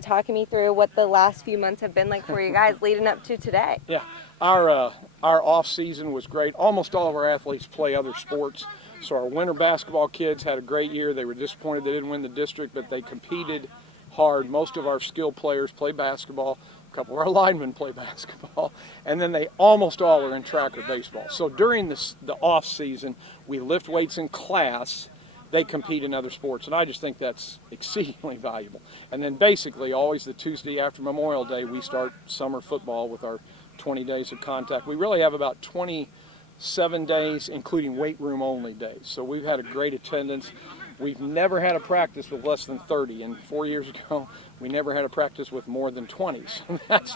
Talking me through what the last few months have been like for you guys leading up to today. Yeah, our off season was great. Almost all of our athletes play other sports. So our winter basketball kids had a great year. They were disappointed they didn't win the district, but they competed hard. Most of our skilled players play basketball. A couple of our linemen play basketball. And then they almost all are in track or baseball. So during the off season, we lift weights in class. They compete in other sports, and I just think that's exceedingly valuable. And then basically, always the Tuesday after Memorial Day, we start summer football with our 20 days of contact. We really have about 27 days, including weight room only days. So we've had a great attendance. We've never had a practice with less than 30, and 4 years ago, we never had a practice with more than 20. So that's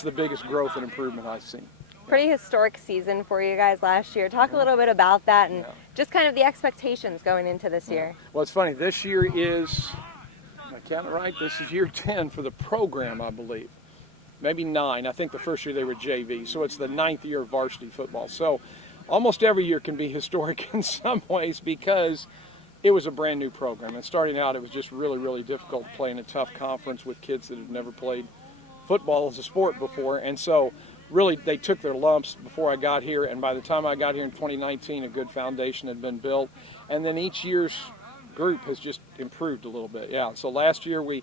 the biggest growth and improvement I've seen. Pretty historic season for you guys last year. Talk a little bit about that and just kind of the expectations going into this year. Well, it's funny. This year is, I count it right, this is year 10 for the program, I believe. Maybe 9. I think the first year they were JV. So it's the 9th year of varsity football. So almost every year can be historic in some ways because it was a brand new program. And starting out, it was just really, really difficult to play in a tough conference with kids that had never played football as a sport before. And so really, they took their lumps before I got here, and by the time I got here in 2019, a good foundation had been built. And then each year's group has just improved a little bit. Yeah, so last year we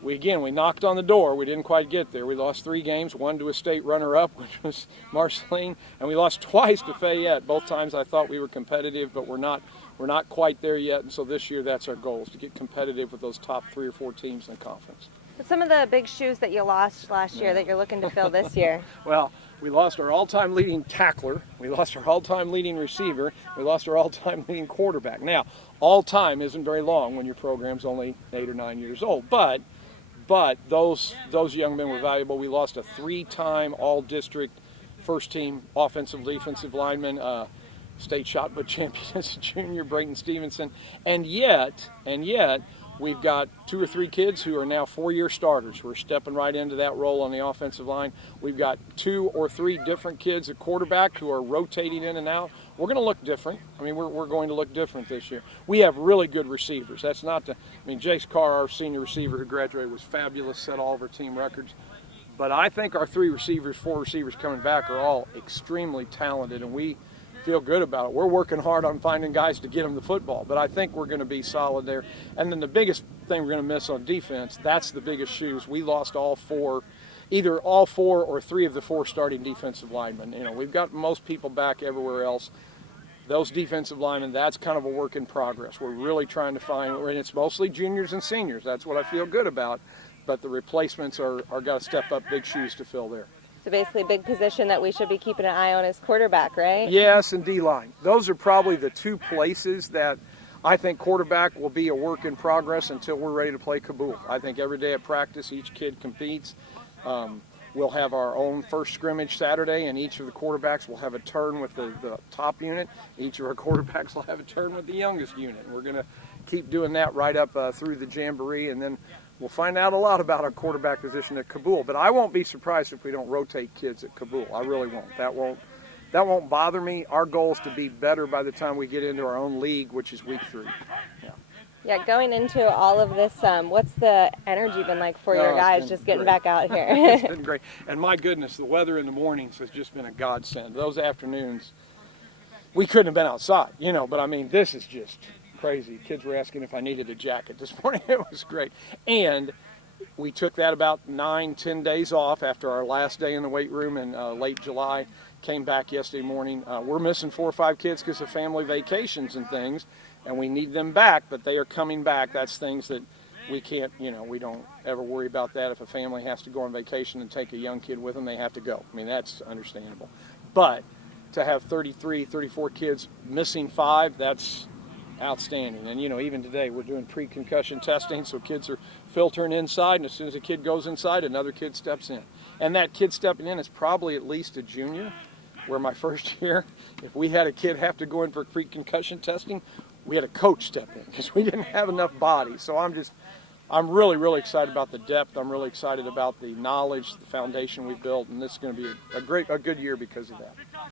knocked on the door. We didn't quite get there. We lost 3 games, one to a state runner-up, which was Marceline, and we lost twice to Fayette. Both times I thought we were competitive, but we're not quite there yet. And so this year, that's our goal, is to get competitive with those top 3 or 4 teams in the conference. Some of the big shoes that you lost last year that you're looking to fill this year. Well, we lost our all-time leading tackler. We lost our all-time leading receiver. We lost our all-time leading quarterback. Now, all-time isn't very long when your program's only 8 or 9 years old. But those young men were valuable. We lost a 3-time all-district first-team offensive, defensive lineman, state shot put champion as a junior, Brayton Stevenson. And yet, we've got 2 or 3 kids who are now 4-year starters. We're stepping right into that role on the offensive line. We've got 2 or 3 different kids at quarterback who are rotating in and out. We're going to look different. I mean, we're going to look different this year. We have really good receivers. That's not Jace Carr, our senior receiver who graduated, was fabulous, set all of our team records. But I think our 4 receivers coming back are all extremely talented, and we feel good about it. We're working hard on finding guys to get them the football, but I think we're going to be solid there. And then the biggest thing we're going to miss on defense, that's the biggest shoes. We lost either all 4 or 3 of the 4 starting defensive linemen. We've got most people back everywhere else. Those defensive linemen, that's kind of a work in progress. We're really trying to find, and it's mostly juniors and seniors. That's what I feel good about. But the replacements are got to step up, big shoes to fill there. So basically, big position that we should be keeping an eye on is quarterback, right? Yes, and D-line. Those are probably the 2 places that I think quarterback will be a work in progress until we're ready to play Kabul. I think every day at practice, each kid competes. We'll have our own first scrimmage Saturday, and each of the quarterbacks will have a turn with the top unit. Each of our quarterbacks will have a turn with the youngest unit. And we're going to keep doing that right up through the Jamboree, and then we'll find out a lot about our quarterback position at Kabul. But I won't be surprised if we don't rotate kids at Kabul. I really won't. That won't bother me. Our goal is to be better by the time we get into our own league, which is week 3. Yeah, going into all of this, what's the energy been like for your guys just getting back out here? It's been great. And my goodness, the weather in the mornings has just been a godsend. Those afternoons, we couldn't have been outside, but I mean, this is just crazy. Kids were asking if I needed a jacket this morning. It was great. And we took that about 9-10 days off after our last day in the weight room in late July. Came back yesterday morning. We're missing 4 or 5 kids because of family vacations and things, and we need them back, but they are coming back. That's things that we can't, we don't ever worry about that. If a family has to go on vacation and take a young kid with them, they have to go. I mean, that's understandable. But to have 33, 34 kids missing 5, that's outstanding. And even today we're doing pre-concussion testing, so kids are filtering inside, and as soon as a kid goes inside, another kid steps in. And that kid stepping in is probably at least a junior, where my first year, if we had a kid have to go in for pre-concussion testing, we had a coach step in because we didn't have enough bodies. So I'm really, really excited about the depth. I'm really excited about the knowledge, the foundation we built, and this is going to be a good year because of that.